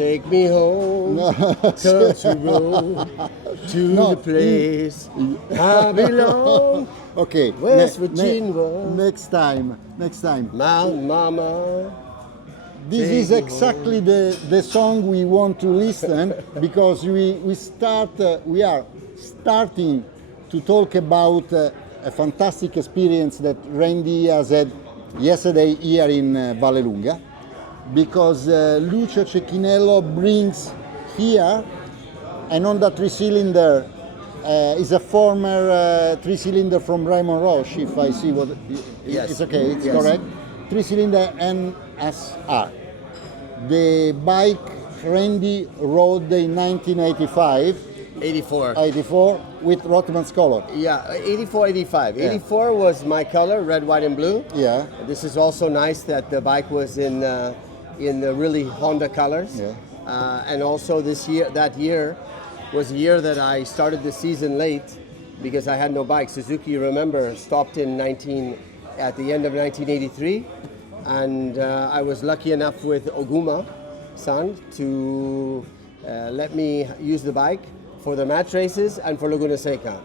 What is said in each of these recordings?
Take me home, country road, to the place I belong. Okay, West Virginia. next time. Mount Mama. This is exactly the song we want to listen because we are starting to talk about a fantastic experience that Randy has had yesterday here in Vallelunga, because Lucio Cecchinello brings here an Honda 3-cylinder. Is a former 3-cylinder from Raymond Roche, if I see what. Yes. It's okay, it's Yes. correct. 3-cylinder NSR. The bike Randy rode in 1985. 84. With Rothman's color. Yeah, 84, 85. Yeah. 84 was my color, red, white, and blue. Yeah. This is also nice that the bike was in the really Honda colors. Yeah. And also that year was a year that I started the season late because I had no bike. Suzuki, remember, stopped at the end of 1983. And I was lucky enough with Oguma-san to let me use the bike for the match races and for Laguna Seca.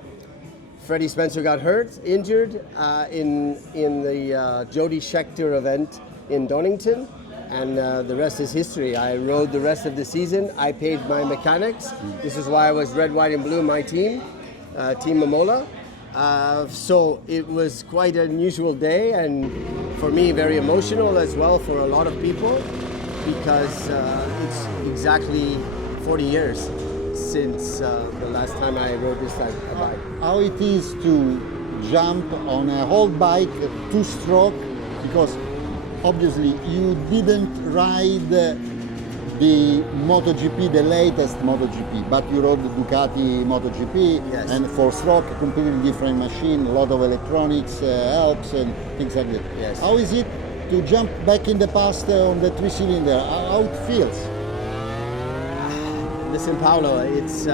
Freddie Spencer got injured in the Jody Scheckter event in Donington, and the rest is history. I rode the rest of the season. I paid my mechanics. This is why I was red, white, and blue, my team, Team Mamola. So it was quite an unusual day, and for me, very emotional as well for a lot of people, because it's exactly 40 years since the last time I rode this type of bike. How it is to jump on a old bike, two-stroke, because obviously you didn't ride the MotoGP, the latest MotoGP, but you rode the Ducati MotoGP. Yes. And four-stroke, completely different machine, a lot of electronics, helps and things like that. Yes. How is it to jump back in the past on the 3-cylinder? How it feels? Listen, Paolo, it's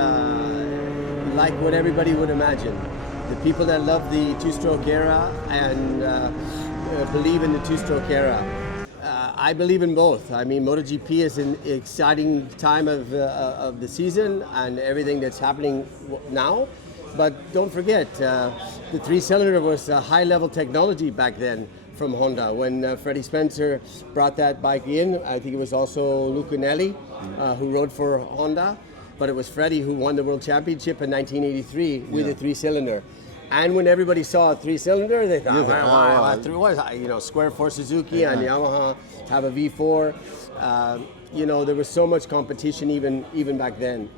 like what everybody would imagine. The people that love the two-stroke era and believe in the two-stroke era. I believe in both. I mean, MotoGP is an exciting time of the season and everything that's happening now. But don't forget, the 3-cylinder was a high-level technology back then from Honda. When Freddie Spencer brought that bike in, I think it was also Luca Nelli who rode for Honda, but it was Freddie who won the World Championship in 1983 with a 3-cylinder. And when everybody saw a 3-cylinder, they thought, wow, Square 4 Suzuki and Yamaha have a V4. There was so much competition even back then.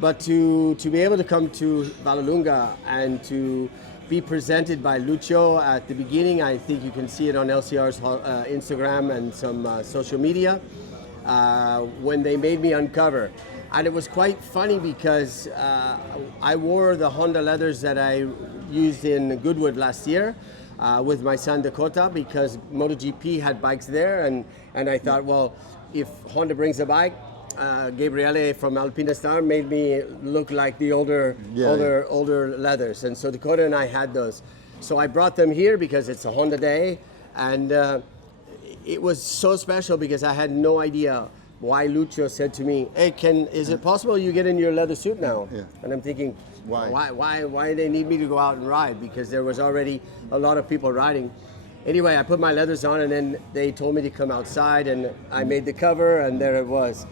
But to be able to come to Vallelunga and to be presented by Lucio at the beginning, I think you can see it on LCR's Instagram and some social media, when they made me uncover. And it was quite funny because I wore the Honda leathers that I used in Goodwood last year with my son Dakota, because MotoGP had bikes there, and I thought, well, if Honda brings a bike, Gabriele from Alpina Star made me look like the older leathers, and so Dakota and I had those. So I brought them here because it's a Honda day, and it was so special because I had no idea why Lucio said to me, "Hey, is it possible you get in your leather suit now?" Yeah. And I'm thinking, why they need me to go out and ride? Because there was already a lot of people riding. Anyway, I put my leathers on, and then they told me to come outside, and I made the cover, and there it was.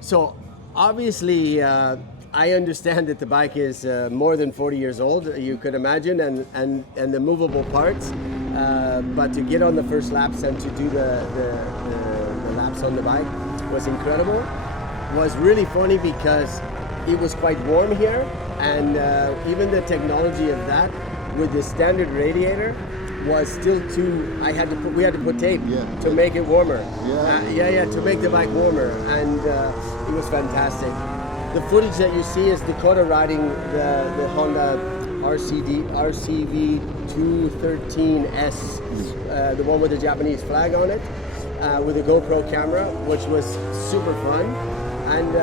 So obviously, I understand that the bike is more than 40 years old, you could imagine, and the movable parts. But to get on the first laps and to do the laps on the bike was incredible. Was really funny because it was quite warm here, and even the technology of that with the standard radiator was still we had to put tape to make it warmer. To make the bike warmer, and it was fantastic. The footage that you see is Dakota riding the Honda RCV 213S, the one with the Japanese flag on it, with a GoPro camera, which was super fun. And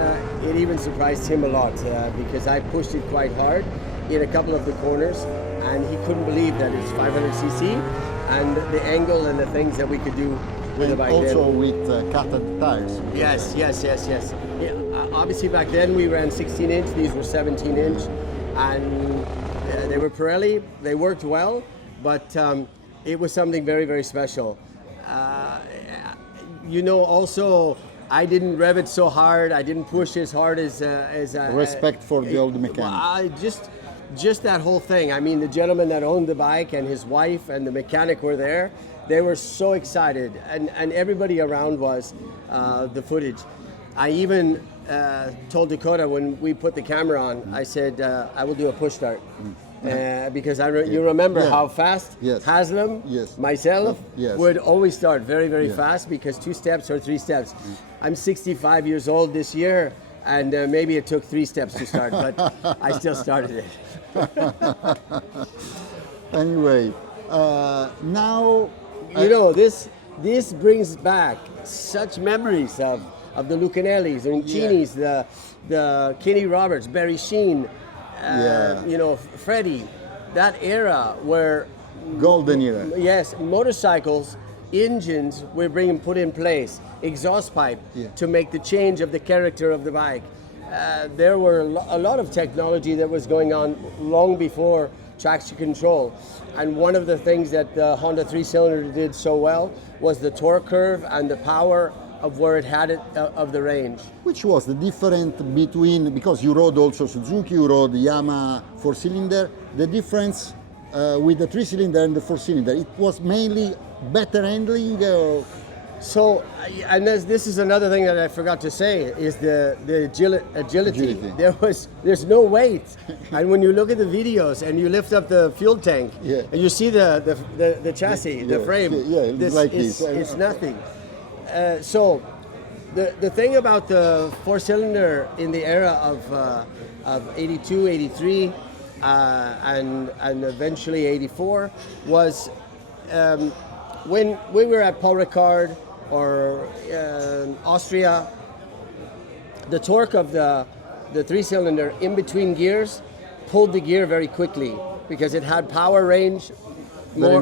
it even surprised him a lot because I pushed it quite hard in a couple of the corners, and he couldn't believe that it's 500cc and the angle and the things that we could do with the And bike. also then. with cutted tires. Yes. Yeah, obviously, back then we ran 16-inch. These were 17-inch, and they were Pirelli. They worked well, but it was something very, very special. Also, I didn't rev it so hard. I didn't push as hard as Respect for the old mechanic. I just that whole thing. I mean, the gentleman that owned the bike and his wife and the mechanic were there. They were so excited, and everybody around was. The footage. I even told Dakota when we put the camera on, I said, I will do a push start. Because you remember how fast Haslam, myself, would always start very, very fast because 2 steps or 3 steps. I'm 65 years old this year, and maybe it took 3 steps to start, but I still started it. Anyway, now... This brings back such memories of the Lucanellis and Chinis, the Kenny Roberts, Barry Sheen, Freddie, that era where golden era. Yes, motorcycles, engines were being put in place, exhaust pipe to make the change of the character of the bike. There were a lot of technology that was going on long before traction control. And one of the things that the Honda 3-cylinder did so well was the torque curve and the power of where it had it of the range. Which was the difference between, because you rode also Suzuki, you rode Yamaha 4-cylinder, the difference with the 3-cylinder and the 4-cylinder, it was mainly better handling? So, and this is another thing that I forgot to say, is the agility. There's no weight. And when you look at the videos and you lift up the fuel tank and you see the chassis, the frame, it's nothing. So the thing about the 4-cylinder in the era of 82, 83, and eventually 84 was when we were at Paul Ricard or Austria, the torque of the 3-cylinder in between gears pulled the gear very quickly because it had power range, more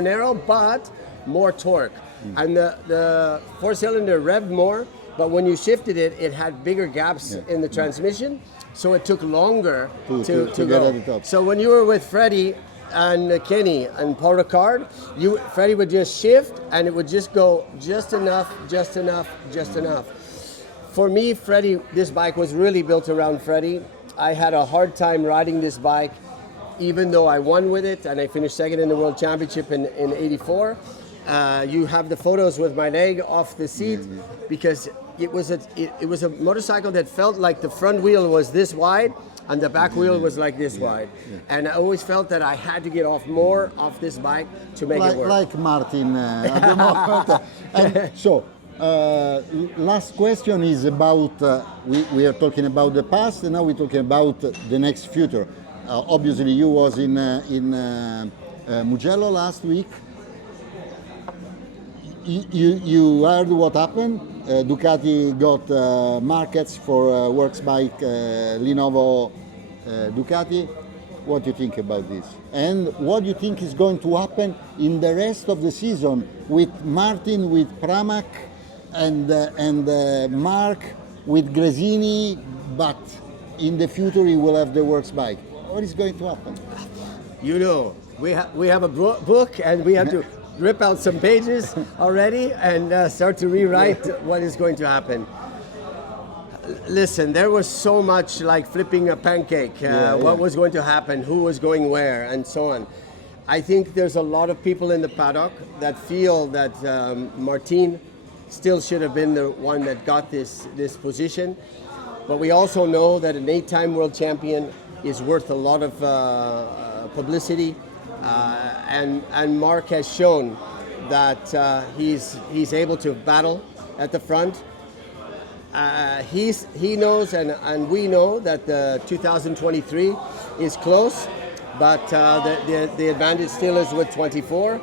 narrow, but more torque. And the 4-cylinder revved more, but when you shifted it, it had bigger gaps in the transmission, so it took longer to go. At the top. So when you were with Freddie and Kenny and Paul Ricard, Freddie would just shift and it would just go just enough. For me, Freddie, this bike was really built around Freddie. I had a hard time riding this bike, even though I won with it and I finished second in the World Championship in 84. You have the photos with my leg off the seat because it was a motorcycle that felt like the front wheel was this wide and the back wheel was like this wide. And I always felt that I had to get more off this bike to make it work. Like Martin at the moment. And so, last question is about, we are talking about the past and now we're talking about the next future. Obviously you was in Mugello last week. You heard what happened? Ducati got markets for works bike Lenovo Ducati. What do you think about this? And what do you think is going to happen in the rest of the season with Martin, with Pramac, and Mark, with Gresini, but in the future he will have the works bike? What is going to happen? We have a book and we have to rip out some pages already and start to rewrite what is going to happen. Listen, there was so much like flipping a pancake, what was going to happen, who was going where, and so on. I think there's a lot of people in the paddock that feel that Martin still should have been the one that got this position. But we also know that an 8-time world champion is worth a lot of publicity. And Mark has shown that he's able to battle at the front. He knows and we know that the 2023 is close, but the advantage still is with 24.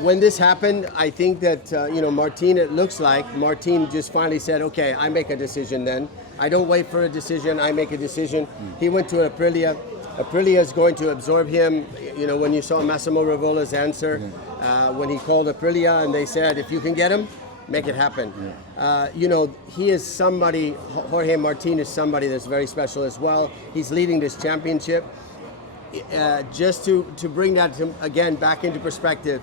When this happened, I think that Martin, it looks like Martin just finally said, okay, I make a decision then. I don't wait for a decision, I make a decision. He went to Aprilia. Aprilia is going to absorb him. You know, when you saw Massimo Rivola's answer, when he called Aprilia and they said, if you can get him, make it happen. You know, he is somebody, Jorge Martin is somebody that's very special as well. He's leading this championship. Just to bring that again back into perspective,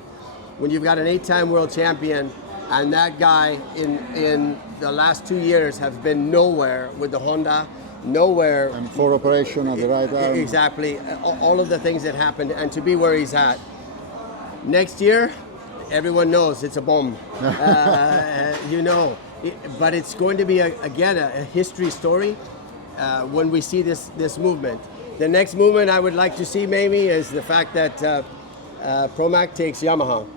when you've got an 8-time world champion and that guy in the last 2 years has been nowhere with the Honda, nowhere. And for operation at the right arm. Exactly, all of the things that happened, and to be where he's at. Next year, everyone knows it's a bomb. You know, but it's going to be, again, a history story when we see this movement. The next movement I would like to see maybe is the fact that Pramac takes Yamaha.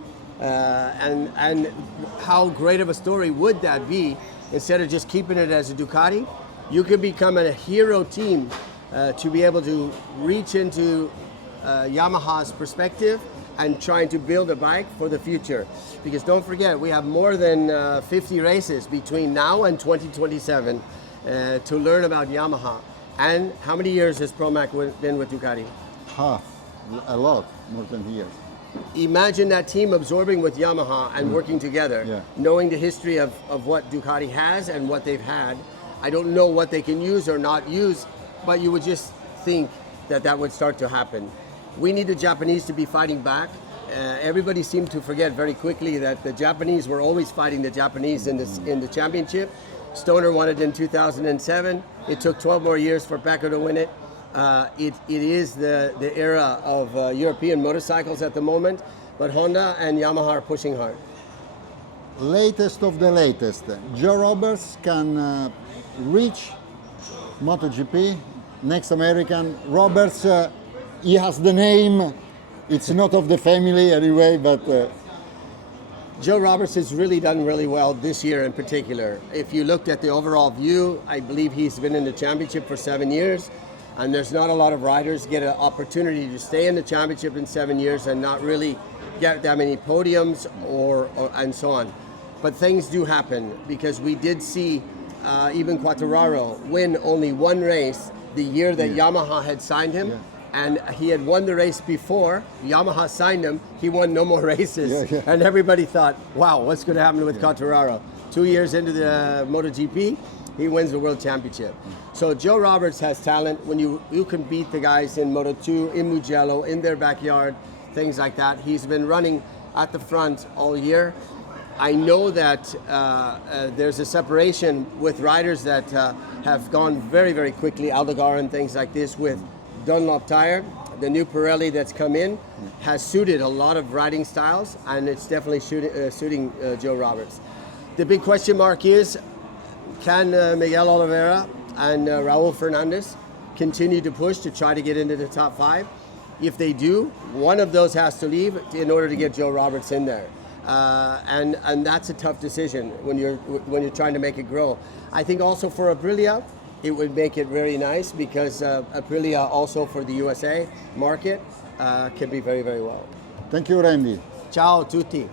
And how great of a story would that be, instead of just keeping it as a Ducati? You could become a hero team to be able to reach into Yamaha's perspective and trying to build a bike for the future. Because don't forget, we have more than 50 races between now and 2027 to learn about Yamaha. And how many years has Pramac been with Ducati? A lot, more than years. Imagine that team absorbing with Yamaha and working together, knowing the history of what Ducati has and what they've had. I don't know what they can use or not use, but you would just think that that would start to happen. We need the Japanese to be fighting back. Everybody seemed to forget very quickly that the Japanese were always fighting the Japanese in the championship. Stoner won it in 2007. It took 12 more years for Pecco to win it. It is the era of European motorcycles at the moment, but Honda and Yamaha are pushing hard. Latest of the latest. Joe Roberts can reach MotoGP, next American. Roberts, he has the name. It's not of the family anyway, but... Joe Roberts has really done really well this year in particular. If you looked at the overall view, I believe he's been in the championship for 7 years, and there's not a lot of riders get an opportunity to stay in the championship in 7 years and not really get that many podiums or and so on. But things do happen, because we did see even Quartararo win only one race the year that Yamaha had signed him. And he had won the race before Yamaha signed him. He won no more races, and everybody thought, "Wow, what's going to happen with Quartararo?" 2 years into the MotoGP, he wins the World Championship. So Joe Roberts has talent. When you can beat the guys in Moto2, in Mugello, in their backyard, things like that. He's been running at the front all year. I know that there's a separation with riders that have gone very, very quickly, Aldegar and things like this, with Dunlop tire. The new Pirelli that's come in has suited a lot of riding styles, and it's definitely suiting Joe Roberts. The big question mark is, can Miguel Oliveira and Raul Fernandez continue to push to try to get into the top 5? If they do, one of those has to leave in order to get Joe Roberts in there. And that's a tough decision when you're trying to make it grow. I think also for Aprilia, it would make it very nice, because Aprilia also for the USA market can be very, very well. Thank you, Randy. Ciao a tutti.